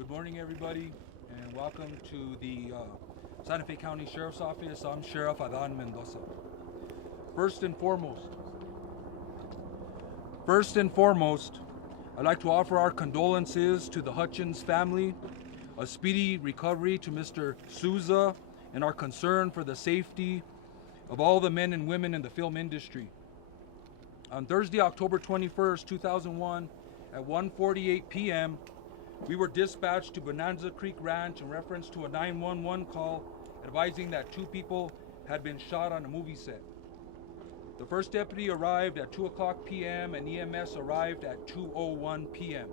Good morning, everybody, and welcome to the Santa Fe County Sheriff's Office. I'm Sheriff Adan Mendoza. First and foremost, I'd like to offer our condolences to the Hutchins family, a speedy recovery to Mr. Souza, and our concern for the safety of all the men and women in the film industry. On Thursday, October 21st, 2001, at 1:48 p.m., we were dispatched to Bonanza Creek Ranch in reference to a 911 call advising that two people had been shot on a movie set. The first deputy arrived at 2 o'clock p.m. and EMS arrived at 2:01 p.m.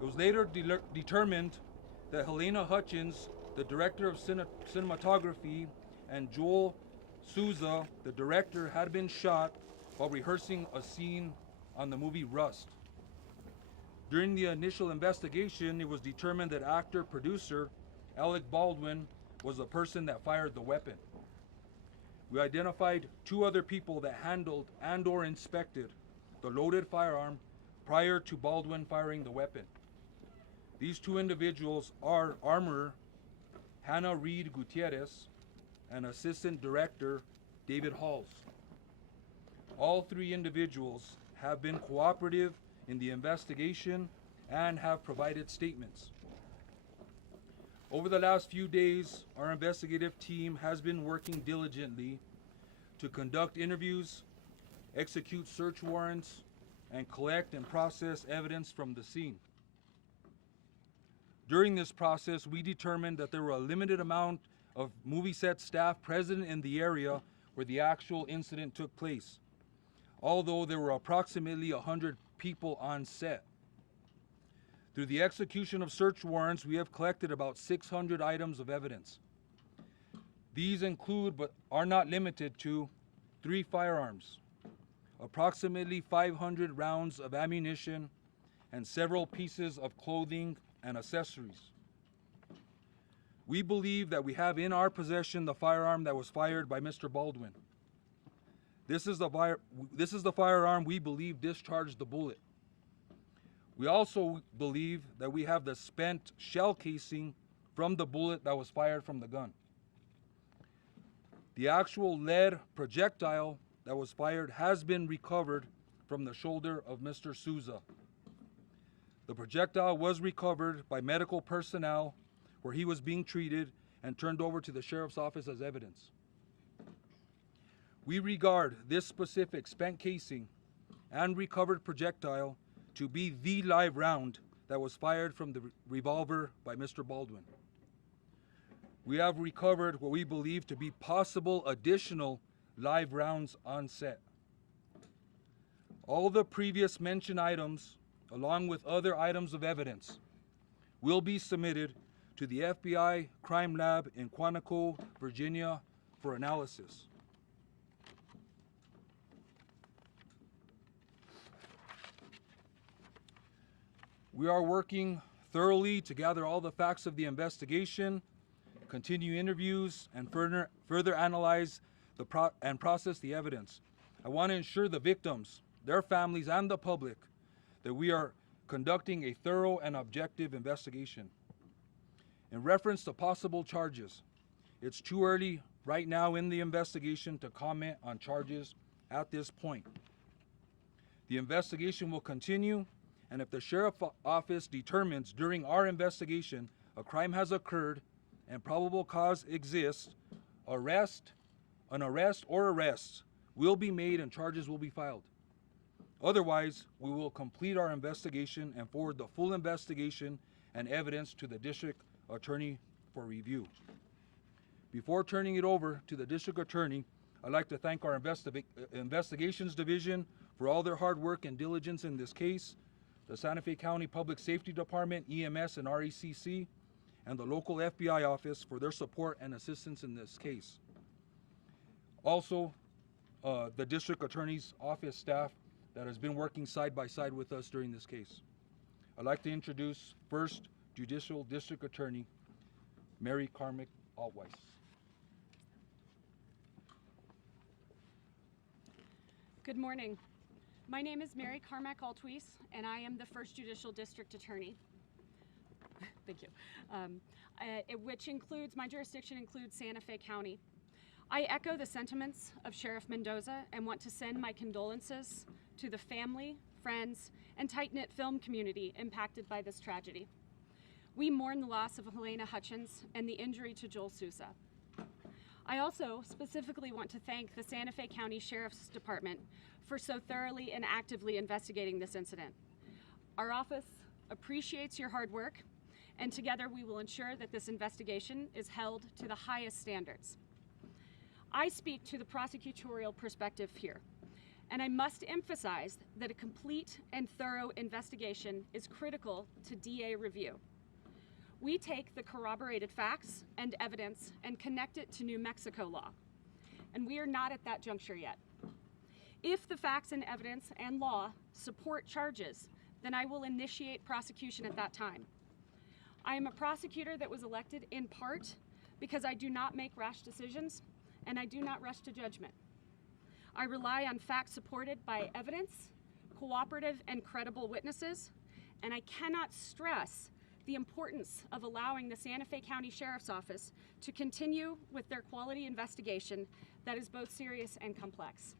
It was later determined that Helena Hutchins, the director of cinematography, and Joel Souza, the director, had been shot while rehearsing a scene on the movie Rust. During the initial investigation, it was determined that actor-producer Alec Baldwin was the person that fired the weapon. We identified two other people that handled and/or inspected the loaded firearm prior to Baldwin firing the weapon. These two individuals are armorer Hannah Reed Gutierrez and assistant director David Halls. All three individuals have been cooperative in the investigation and have provided statements. Over the last few days, our investigative team has been working diligently to conduct interviews, execute search warrants, and collect and process evidence from the scene. During this process, we determined that there were a limited amount of movie set staff present in the area where the actual incident took place, although there were approximately 100 people on set. Through the execution of search warrants, we have collected about 600 items of evidence. These include, but are not limited to, 3 firearms, approximately 500 rounds of ammunition, and several pieces of clothing and accessories. We believe that we have in our possession the firearm that was fired by Mr. Baldwin. This is the firearm we believe discharged the bullet. We also believe that we have the spent shell casing from the bullet that was fired from the gun. The actual lead projectile that was fired has been recovered from the shoulder of Mr. Souza. The projectile was recovered by medical personnel where he was being treated and turned over to the sheriff's office as evidence. We regard this specific spent casing and recovered projectile to be the live round that was fired from the revolver by Mr. Baldwin. We have recovered what we believe to be possible additional live rounds on set. All the previous mentioned items, along with other items of evidence, will be submitted to the FBI Crime Lab in Quantico, Virginia, for analysis. We are working thoroughly to gather all the facts of the investigation, continue interviews, and further analyze and process the evidence. I want to ensure the victims, their families, and the public that we are conducting a thorough and objective investigation. In reference to possible charges, it's too early right now in the investigation to comment on charges at this point. The investigation will continue, and if the sheriff's office determines during our investigation a crime has occurred and probable cause exists, an arrest or arrests will be made and charges will be filed. Otherwise, we will complete our investigation and forward the full investigation and evidence to the district attorney for review. Before turning it over to the district attorney, I'd like to thank our investigations division for all their hard work and diligence in this case, the Santa Fe County Public Safety Department, EMS and RECC, and the local FBI office for their support and assistance in this case. Also, the district attorney's office staff that has been working side by side with us during this case. I'd like to introduce First Judicial District Attorney Mary Carmick Altweiss. Good morning. My name is Mary Carmack Altwies, and I am the First Judicial District Attorney. Thank you. Which includes, my jurisdiction includes Santa Fe County. I echo the sentiments of Sheriff Mendoza and want to send my condolences to the family, friends, and tight-knit film community impacted by this tragedy. We mourn the loss of Helena Hutchins and the injury to Joel Souza. I also specifically want to thank the Santa Fe County Sheriff's Department for so thoroughly and actively investigating this incident. Our office appreciates your hard work, and together we will ensure that this investigation is held to the highest standards. I speak to the prosecutorial perspective here, and I must emphasize that a complete and thorough investigation is critical to DA review. We take the corroborated facts and evidence and connect it to New Mexico law, and we are not at that juncture yet. If the facts and evidence and law support charges, then I will initiate prosecution at that time. I am a prosecutor that was elected in part because I do not make rash decisions and I do not rush to judgment. I rely on facts supported by evidence, cooperative and credible witnesses, and I cannot stress the importance of allowing the Santa Fe County Sheriff's Office to continue with their quality investigation that is both serious and complex.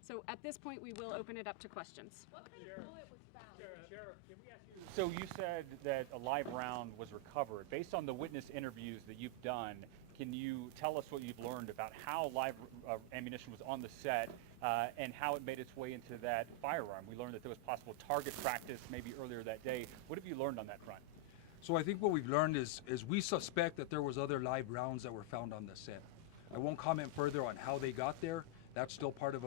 So at this point, we will open it up to questions. What kind of bullet was found? Sheriff, can we ask you? So you said that a live round was recovered. Based on the witness interviews that you've done, can you tell us what you've learned about how live ammunition was on the set and how it made its way into that firearm? We learned that there was possible target practice maybe earlier that day. What have you learned on that front? So I think what we've learned is we suspect that there was other live rounds that were found on the set. I won't comment further on how they got there. That's still part of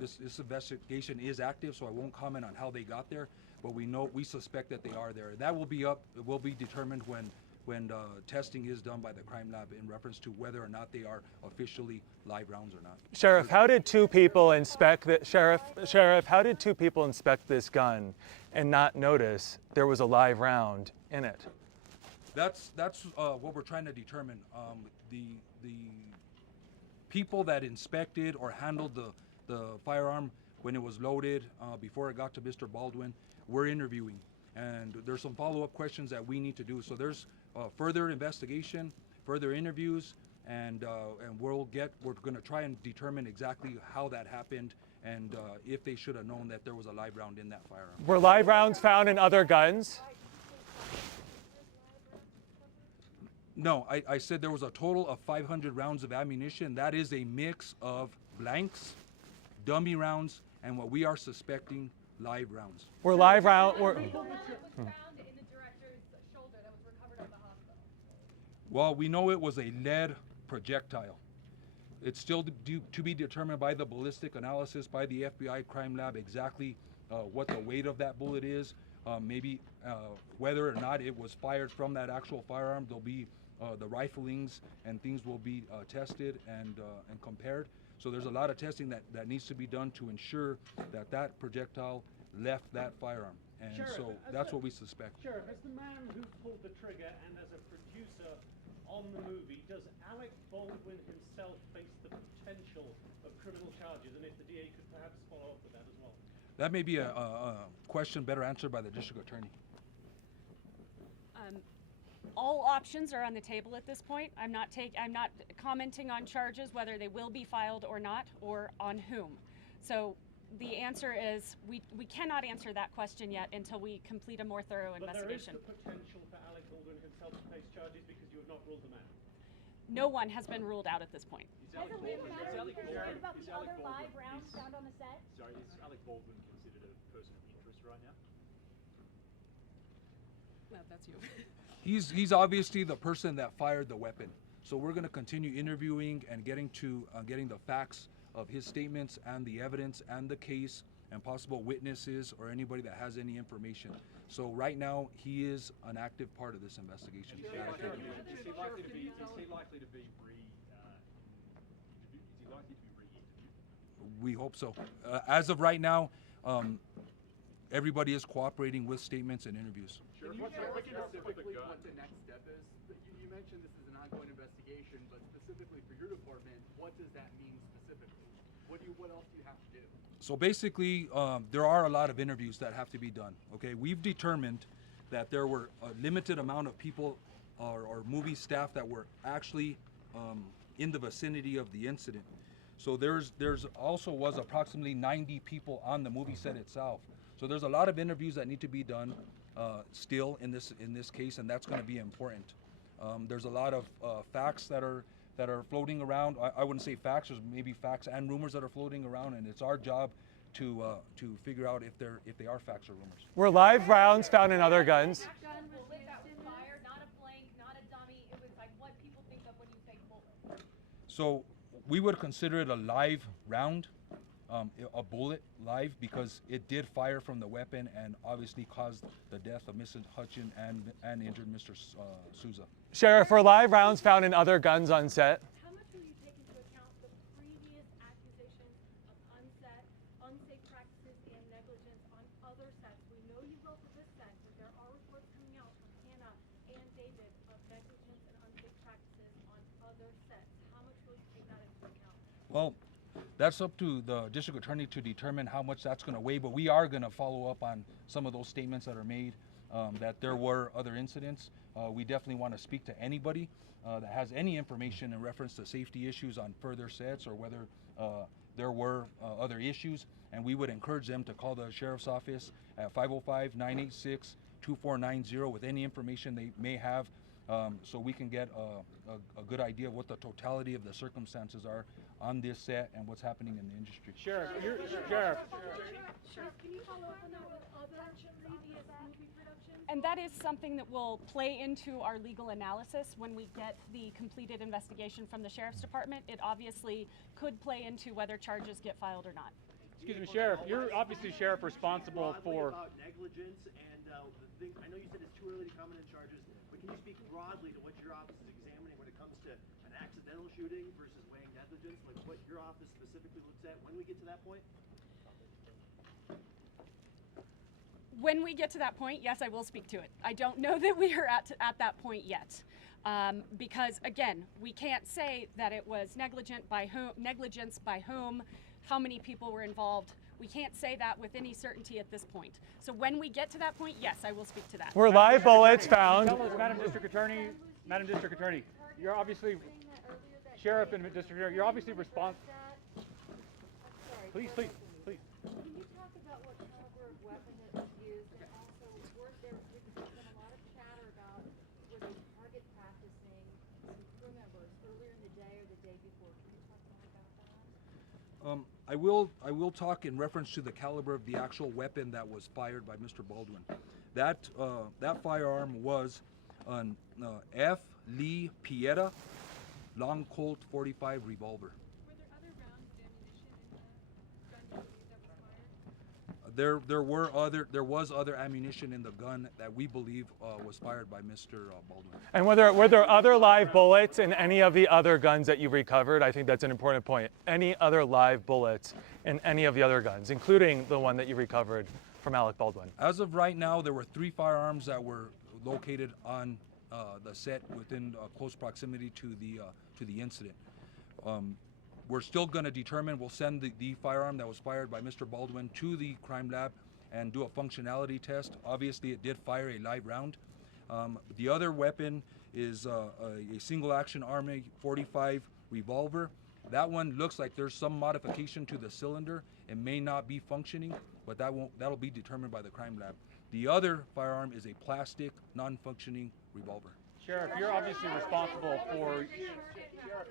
this investigation is active, so I won't comment on how they got there. But we suspect that they are there. That will be it will be determined when testing is done by the crime lab in reference to whether or not they are officially live rounds or not. Sheriff, how did two people inspect the Sheriff, how did two people inspect this gun and not notice there was a live round in it? That's what we're trying to determine. The people that inspected or handled the firearm when it was loaded before it got to Mr. Baldwin, we're interviewing, and there's some follow-up questions that we need to do. So there's further investigation, further interviews, and we're going to try and determine exactly how that happened and if they should have known that there was a live round in that firearm. Were live rounds found in other guns? No, I said there was a total of 500 rounds of ammunition. That is a mix of blanks, dummy rounds, and what we are suspecting, live rounds. Were live rounds? What was found in the director's shoulder that was recovered at the hospital? Well, we know it was a lead projectile. It's still to be determined by the ballistic analysis by the FBI crime lab exactly what the weight of that bullet is. Maybe whether or not it was fired from that actual firearm. There'll be the riflings and things will be tested and compared. So there's a lot of testing that needs to be done to ensure that that projectile left that firearm. And Sheriff, so that's what we suspect. Sheriff, as the man who pulled the trigger and as a producer on the movie, does Alec Baldwin himself face the potential of criminal charges? And if the DA could perhaps follow up with that as well. That may be a question better answered by the district attorney. All options are on the table at this point. I'm not commenting on charges, whether they will be filed or not, or on whom. So the answer is we cannot answer that question yet until we complete a more thorough investigation. But there is the potential for Alec Baldwin himself to face charges because you have not ruled them out. No one has been ruled out at this point. Has a legal matter been worried about the other live rounds found on the set? Sorry, is Alec Baldwin considered a person of interest right now? Well, that's you. He's obviously the person that fired the weapon. So we're going to continue interviewing and getting the facts of his statements and the evidence and the case and possible witnesses or anybody that has any information. So right now he is an active part of this investigation. Is he likely to be re-interviewed? We hope so. As of right now, everybody is cooperating with statements and interviews. Can you share with us quickly what the next step is? You mentioned this is an ongoing investigation, but specifically for your department, what does that mean specifically? What else do you have to do? So basically, there are a lot of interviews that have to be done. Okay, we've determined that there were a limited amount of people or movie staff that were actually in the vicinity of the incident. So there's also was approximately 90 people on the movie set itself. So there's a lot of interviews that need to be done still in this case, and that's going to be important. There's a lot of facts that are floating around. I wouldn't say facts. There's maybe facts and rumors that are floating around, and it's our job to figure out if they are facts or rumors. Were live rounds found in other guns? Gun bullet that was fired, not a blank, not a dummy. It was like what people think of when you say bullet. So we would consider it a live round, a bullet live, because it did fire from the weapon and obviously caused the death of Mrs. Hutchin and injured Mr. Souza. Sheriff, were live rounds found in other guns on set? How much will you take into account the previous accusations of unsafe practices, and negligence on other sets? We know you wrote for this set, but there are reports coming out from Hannah and David of negligence and unsafe practices on other sets. How much will you take that into account? Well, that's up to the district attorney to determine how much that's going to weigh, but we are going to follow up on some of those statements that are made, that there were other incidents. We definitely want to speak to anybody that has any information in reference to safety issues on further sets or whether there were other issues, and we would encourage them to call the sheriff's office at 505-986-2490 with any information they may have, so we can get a good idea of what the totality of the circumstances are on this set and what's happening in the industry. Sheriff, Sheriff. Sheriff, can you follow up on that with other previous movie productions? And that is something that will play into our legal analysis when we get the completed investigation from the Sheriff's Department. It obviously could play into whether charges get filed or not. Excuse me, Sheriff. You're obviously sheriff responsible for. About negligence and the thing. I know you said it's too early to comment on charges, but can you speak broadly to what your office is examining when it comes to an accidental shooting versus weighing negligence? Like what your office specifically looks at when we get to that point? When we get to that point, yes, I will speak to it. I don't know that we are at that point yet, because again, we can't say that it was negligence by whom, how many people were involved. We can't say that with any certainty at this point. So when we get to that point, yes, I will speak to that. Were live bullets found? Tell us, Madam District Attorney, you're obviously sheriff and district attorney. You're obviously responsible. Please. Can you talk about what caliber of weapon that was used, and also there's been a lot of chatter about were they target practicing some crew members earlier in the day or the day before? Can you talk more about that? I will talk in reference to the caliber of the actual weapon that was fired by Mr. Baldwin. That firearm was an F. Lee Pieta long Colt .45 revolver. Were there other rounds of ammunition in the gun that was fired? There was other ammunition in the gun that we believe was fired by Mr. Baldwin. And were there other live bullets in any of the other guns that you recovered? I think that's an important point. Any other live bullets in any of the other guns, including the one that you recovered from Alec Baldwin? As of right now, there were 3 firearms that were located on the set within close proximity to the incident. We're still going to determine, we'll send the firearm that was fired by Mr. Baldwin to the crime lab and do a functionality test. Obviously, it did fire a live round. The other weapon is a single action Army .45 revolver. That one looks like there's some modification to the cylinder. It may not be functioning, but that'll be determined by the crime lab. The other firearm is a plastic, non-functioning revolver. Sheriff, you're obviously responsible for. Can you talk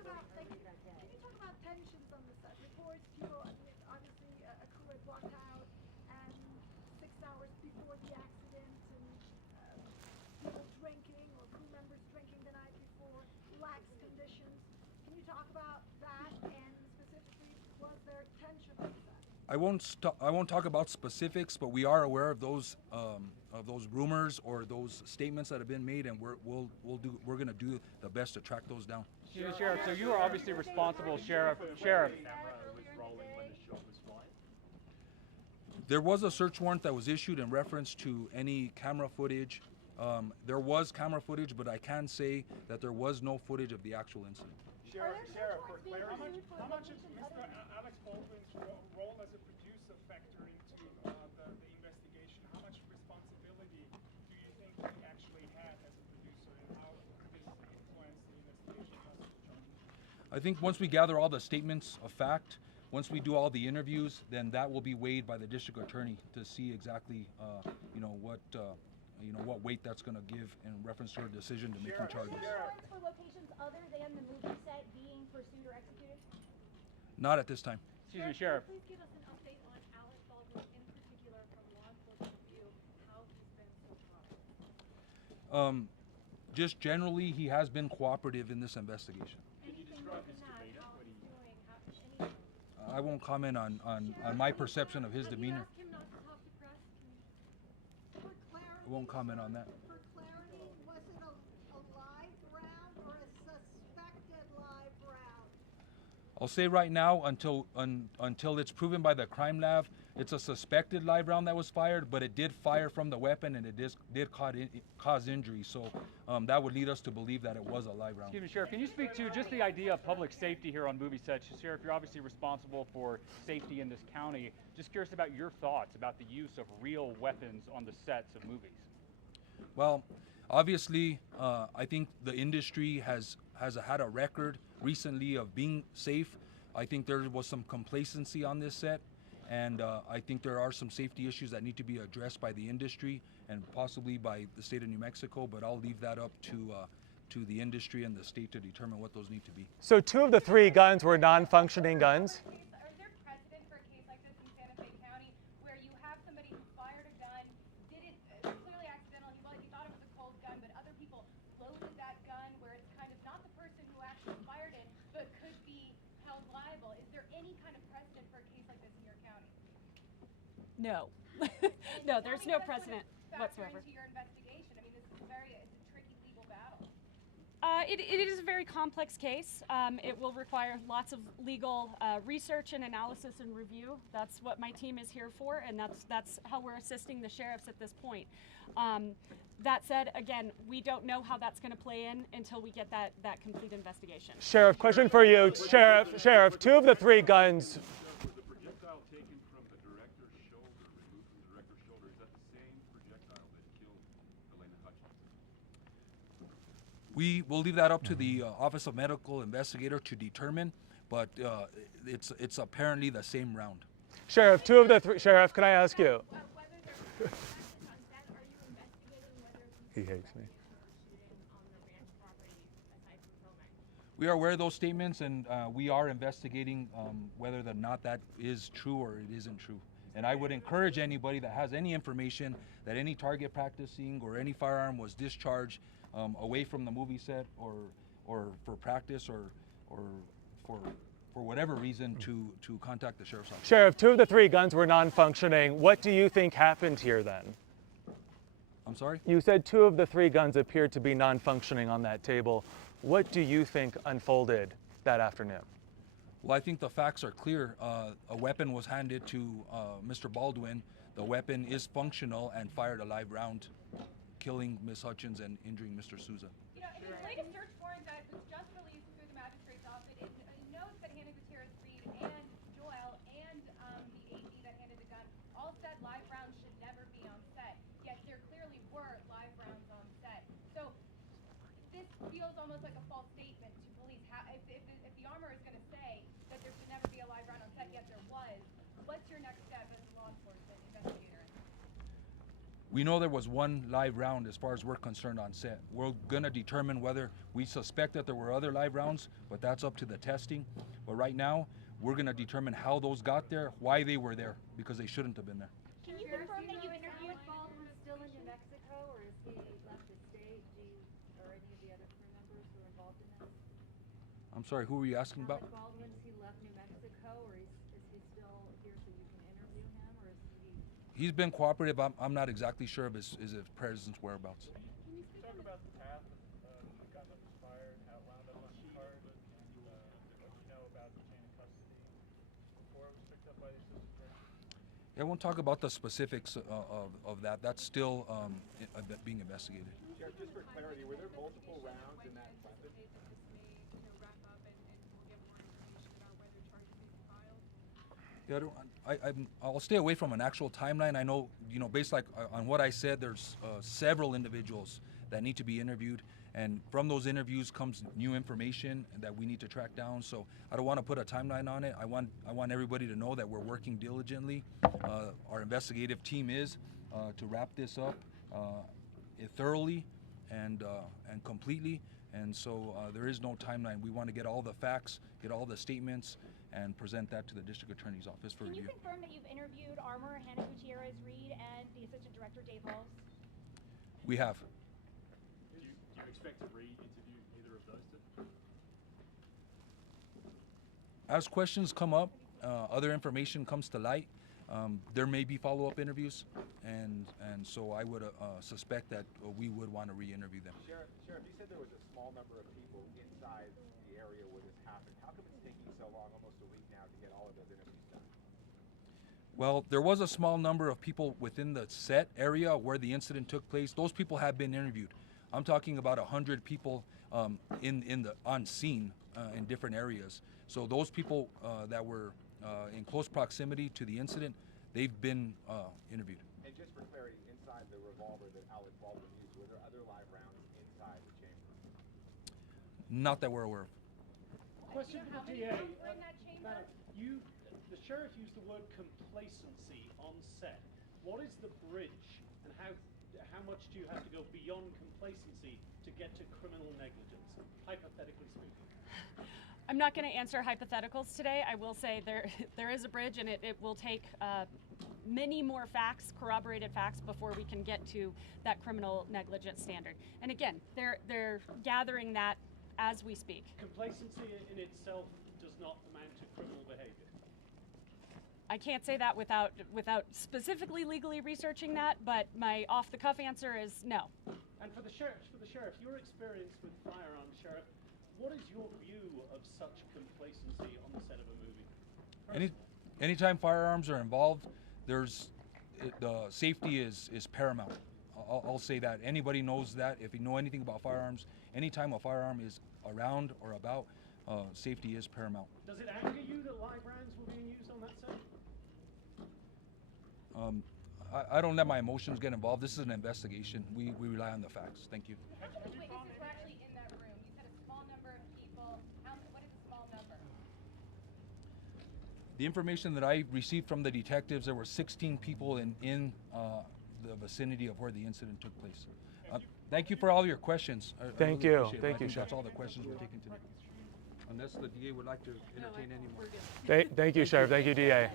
about tensions on the set? Reports, obviously a crew had walked out, and 6 hours before the accident, and people drinking or crew members drinking the night before, lax conditions. Can you talk about that, and specifically, was there tension on the set? I won't talk about specifics, but we are aware of those rumors or those statements that have been made, and we're going to do the best to track those down. Sheriff, so you are obviously responsible, Sheriff. Sheriff. There was a search warrant that was issued in reference to any camera footage. There was camera footage, but I can say that there was no footage of the actual incident. Sheriff, for clarity, how much is Mr. Alex Baldwin's role as a producer factor into the investigation? How much responsibility do you think I think once we gather all the statements of fact, once we do all the interviews, then that will be weighed by the district attorney to see exactly, what weight that's going to give in reference to her decision to making charges. Warrants for locations other than the movie set being pursued or executed? Not at this time. Excuse me, Sheriff. Please give us an update on Alec Baldwin, in particular from law enforcement view, how he's been so far. Just generally, he has been cooperative in this investigation. Anything more than that, how he's doing, anything? I won't comment on my perception of his demeanor. Ask him not to talk to press. For clarity, I won't comment on that. For clarity, was it a live round or a suspected live round? I'll say right now, until it's proven by the crime lab, it's a suspected live round that was fired, but it did fire from the weapon and it did cause injury. So that would lead us to believe that it was a live round. Excuse me, Sheriff, can you speak to just the idea of public safety here on movie sets? Sheriff, you're obviously responsible for safety in this county. Just curious about your thoughts about the use of real weapons on the sets of movies. Well, obviously, I think the industry has had a record recently of being safe. I think there was some complacency on this set, and I think there are some safety issues that need to be addressed by the industry and possibly by the state of New Mexico, but I'll leave that up to the industry and the state to determine what those need to be. So 2 of the 3 guns were non-functioning guns. Are there precedent for a case like this in Santa Fe County where you have somebody who fired a gun, did it clearly accidental, he thought it was a cold gun, but other people loaded that gun where it's kind of not the person who actually fired it, but could be held liable? Is there any kind of precedent for a case like this in your county? No. No, there's no precedent whatsoever. Into your investigation, I mean, this is it's a tricky legal battle. It is a very complex case. It will require lots of legal research and analysis and review. That's what my team is here for, and that's how we're assisting the sheriffs at this point. That said, again, we don't know how that's going to play in until we get that complete investigation. Sheriff, question for you. Sheriff, 2 of the 3 guns. Was the projectile taken from the director's shoulder, removed from the director's shoulder? Is that the same projectile that killed Elena Hutchins? We will leave that up to the Office of Medical Investigator to determine, but it's apparently the same round. Sheriff, 2 of the 3. Sheriff, can I ask you? He hates me. We are aware of those statements, and we are investigating whether or not that is true or it isn't true. And I would encourage anybody that has any information that any target practicing or any firearm was discharged away from the movie set or for practice or for whatever reason to contact the sheriff's office. Sheriff, 2 of the 3 guns were non-functioning. What do you think happened here then? I'm sorry? You said 2 of the 3 guns appeared to be non-functioning on that table. What do you think unfolded that afternoon? Well, I think the facts are clear. A weapon was handed to Mr. Baldwin. The weapon is functional and fired a live round, killing Ms. Hutchins and injuring Mr. Souza. You know, in the latest search warrant that was just released through the magistrate's office, it notes that Hannah Gutierrez Reed and Joel and the AG that handed the gun all said live rounds should never be on set. Yet there clearly were live rounds on set. So this feels almost like a false statement to police. If the armor is going to say that there should never be a live round on set, yet there was, what's your next step as a law enforcement investigator? We know there was 1 live round as far as we're concerned on set. We're gonna determine whether we suspect that there were other live rounds, but that's up to the testing. But right now, we're gonna determine how those got there, why they were there, because they shouldn't have been there. Can you confirm that you interviewed Baldwin still in New Mexico, or is he left the state? Or any of the other crew members who are involved in this? I'm sorry, who were you asking about? Alec Baldwin, has he left New Mexico, or is he still here so you can interview him, or is he? He's been cooperative. I'm not exactly sure of his presence whereabouts. Can you talk about the path of the gun that was fired, how it wound up on the cart, and what you know about the chain of custody before it was picked up by the assistant director? I won't talk about the specifics of that. That's still being investigated. Sheriff, just for clarity, were there multiple rounds in that weapon? Yeah, I'll stay away from an actual timeline. I know, based on what I said, there's several individuals that need to be interviewed. And from those interviews comes new information that we need to track down. So I don't want to put a timeline on it. I want everybody to know that we're working diligently. Our investigative team is to wrap this up thoroughly and completely. And so there is no timeline. We want to get all the facts, get all the statements, and present that to the district attorney's office for Can review. you confirm that you've interviewed Armor Hannah Gutierrez-Reed and the assistant director Dave Halls? We have. Do you expect to re-interview either of those two? As questions come up, other information comes to light, there may be follow-up interviews, and so I would suspect that we would want to re-interview them. Sheriff, you said there was a small number of people inside the area where this happened. How come it's taking so long, almost a week now, to get all of those interviews done? Well, there was a small number of people within the set area where the incident took place. Those people have been interviewed. I'm talking about 100 people on scene in different areas. So those people that were in close proximity to the incident, they've been interviewed. And just for clarity, inside the revolver that Alec Baldwin used, were there other live rounds inside the chamber? Not that we're aware of. Question Do you for know the how many DA. rounds were in that chamber? The sheriff used the word complacency on set. What is the bridge, and how much do you have to go beyond complacency to get to criminal negligence, hypothetically speaking? I'm not going to answer hypotheticals today. I will say there is a bridge, and it will take many more facts, corroborated facts, before we can get to that criminal negligence standard. And again, they're gathering that as we speak. Complacency in itself does not amount to criminal behavior. I can't say that without specifically legally researching that, but my off-the-cuff answer is no. And for the sheriff, your experience with firearms, Sheriff, what is your view of such complacency on the set of a movie? Anytime firearms are involved, the safety is paramount. I'll say that. Anybody knows that. If you know anything about firearms, anytime a firearm is around or about, safety is paramount. Does it anger you that live rounds were being used on that set? I don't let my emotions get involved. This is an investigation. We rely on the facts. Thank you. How many witnesses were actually in that room? You said a small number of people. What is a small number? The information that I received from the detectives, there were 16 people in the vicinity of where the incident took place. Thank you for all your questions. Thank really you. appreciate it. Thank I you, think Sheriff. that's all the questions we're taking today. Unless the DA would like to entertain any more. Thank you, Sheriff. Thank you, DA.